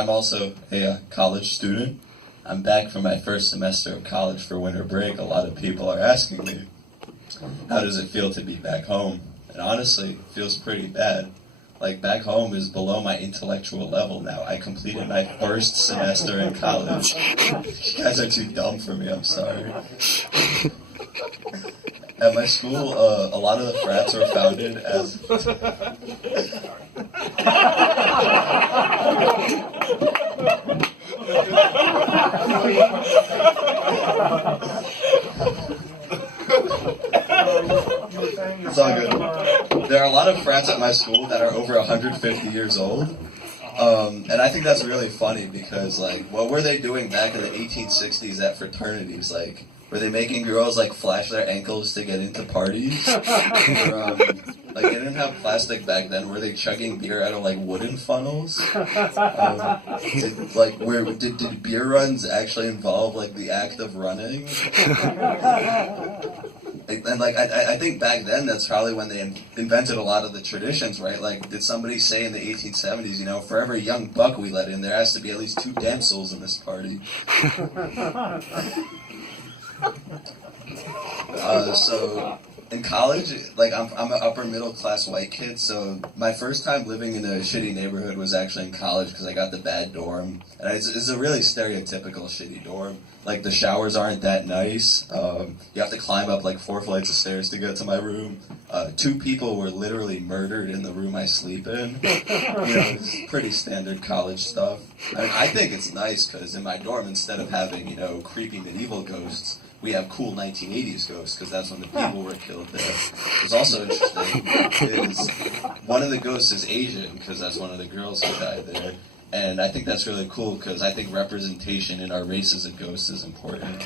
I'm also a college student. I'm back from my first semester of college for winter break. A lot of people are asking me, how does it feel to be back home? And honestly, it feels pretty bad. Like, back home is below my intellectual level now. I completed my first semester in college. You guys are too dumb for me, I'm sorry. At my school, a lot of the frats were founded as... It's all good. There are a lot of frats at my school that are over 150 years old. And I think that's really funny because, like, what were they doing back in the 1860s at fraternities? Like, were they making girls, like, flash their ankles to get into parties? Or, like, they didn't have plastic back then. Were they chugging beer out of, like, wooden funnels? Did beer runs actually involve, like, the act of running? And, like, I think back then that's probably when they invented a lot of the traditions, right? Like, did somebody say in the 1870s, you know, for every young buck we let in, there has to be at least 2 damsels in this party? So in college, like, I'm an upper middle class white kid, so my first time living in a shitty neighborhood was actually in college because I got the bad dorm, and it's a really stereotypical shitty dorm. Like, the showers aren't that nice. You have to climb up like 4 flights of stairs to get to my room. 2 people were literally murdered in the room I sleep in. You know, it's pretty standard college stuff. I mean, I think it's nice because in my dorm, instead of having, you know, creepy medieval ghosts, we have cool 1980s ghosts, because that's when the people were killed there. What's also interesting is one of the ghosts is Asian, because that's one of the girls who died there. And I think that's really cool, because I think representation in our race as a ghost is important.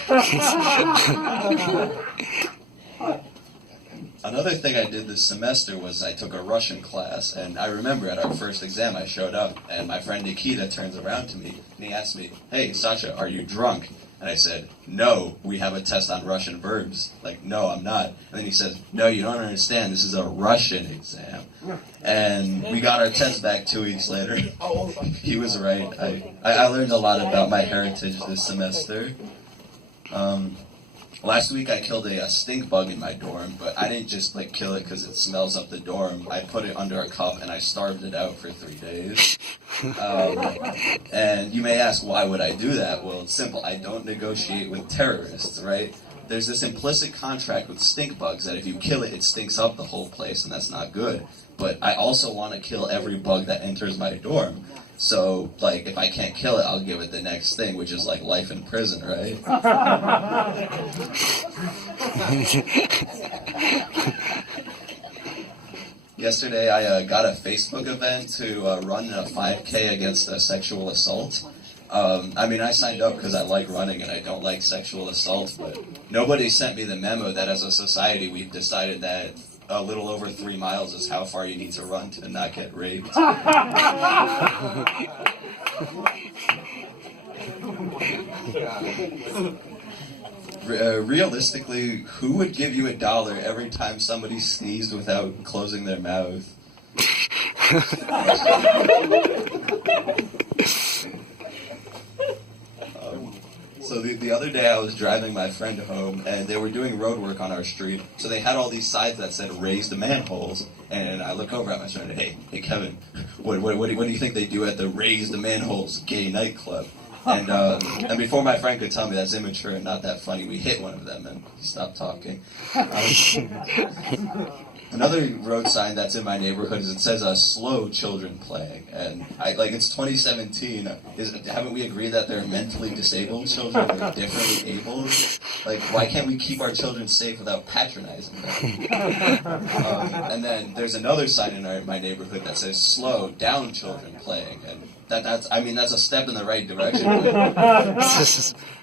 Another thing I did this semester was I took a Russian class, and I remember at our first exam I showed up, and my friend Nikita turns around to me, and he asked me, "Hey, Sasha, are you drunk?" And I said, "No, we have a test on Russian verbs." Like, "No, I'm not." And then he says, "No, you don't understand. This is a Russian exam." And we got our test back 2 weeks later. He was right. I learned a lot about my heritage this semester. Last week I killed a stink bug in my dorm, but I didn't just like kill it because it smells up the dorm. I put it under a cup and I starved it out for 3 days. And you may ask, why would I do that? Well, it's simple. I don't negotiate with terrorists, right? There's this implicit contract with stink bugs that if you kill it, it stinks up the whole place, and that's not good. But I also want to kill every bug that enters my dorm. So, like, if I can't kill it, I'll give it the next thing, which is, like, life in prison, right? Yesterday, I got a Facebook event to run a 5K against sexual assault. I mean, I signed up because I like running and I don't like sexual assault, but nobody sent me the memo that as a society we've decided that a little over 3 miles is how far you need to run to not get raped. Realistically, who would give you $1 every time somebody sneezed without closing their mouth? So the other day I was driving my friend home, and they were doing road work on our street, so they had all these signs that said raised manholes, and I look over at my friend and hey Kevin, what do you think they do at the Raised Manholes gay nightclub? And before my friend could tell me that's immature and not that funny, we hit one of them and he stopped talking. Another road sign that's in my neighborhood is it says slow children playing, and it's 2017. Haven't we agreed that they're mentally disabled children that are differently abled? Like, why can't we keep our children safe without patronizing them? And then there's another sign in my neighborhood that says slow down children playing, and that's a step in the right direction.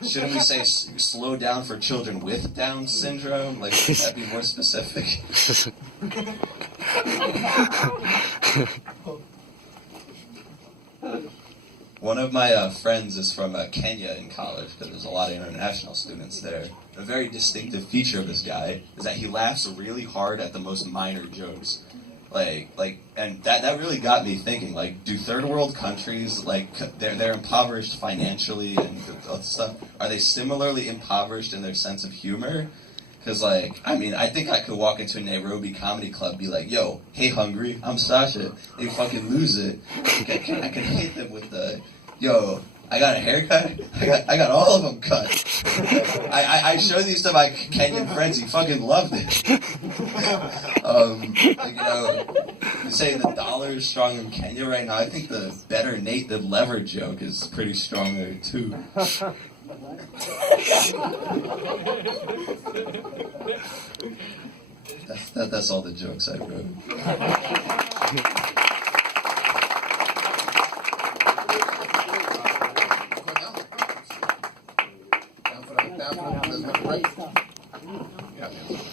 Shouldn't we say slow down for children with Down syndrome? Like, should that be more specific? One of my friends is from Kenya in college, because there's a lot of international students there. A very distinctive feature of this guy is that he laughs really hard at the most minor jokes. And that really got me thinking. Like, do third world countries, like, they're impoverished financially and stuff? Are they similarly impoverished in their sense of humor? Because, like, I mean, I think I could walk into a Nairobi comedy club, be like, "Yo, hey, Hungry, I'm Sasha." They fucking lose it. I can hit them with the, "Yo, I got a haircut. I got all of them cut." I showed these to my Kenyan friends. He fucking loved it. Like, you know, you say the dollar is strong in Kenya right now. I think the better Nate the lever joke is pretty strong there too. That's all the jokes I wrote. Yeah.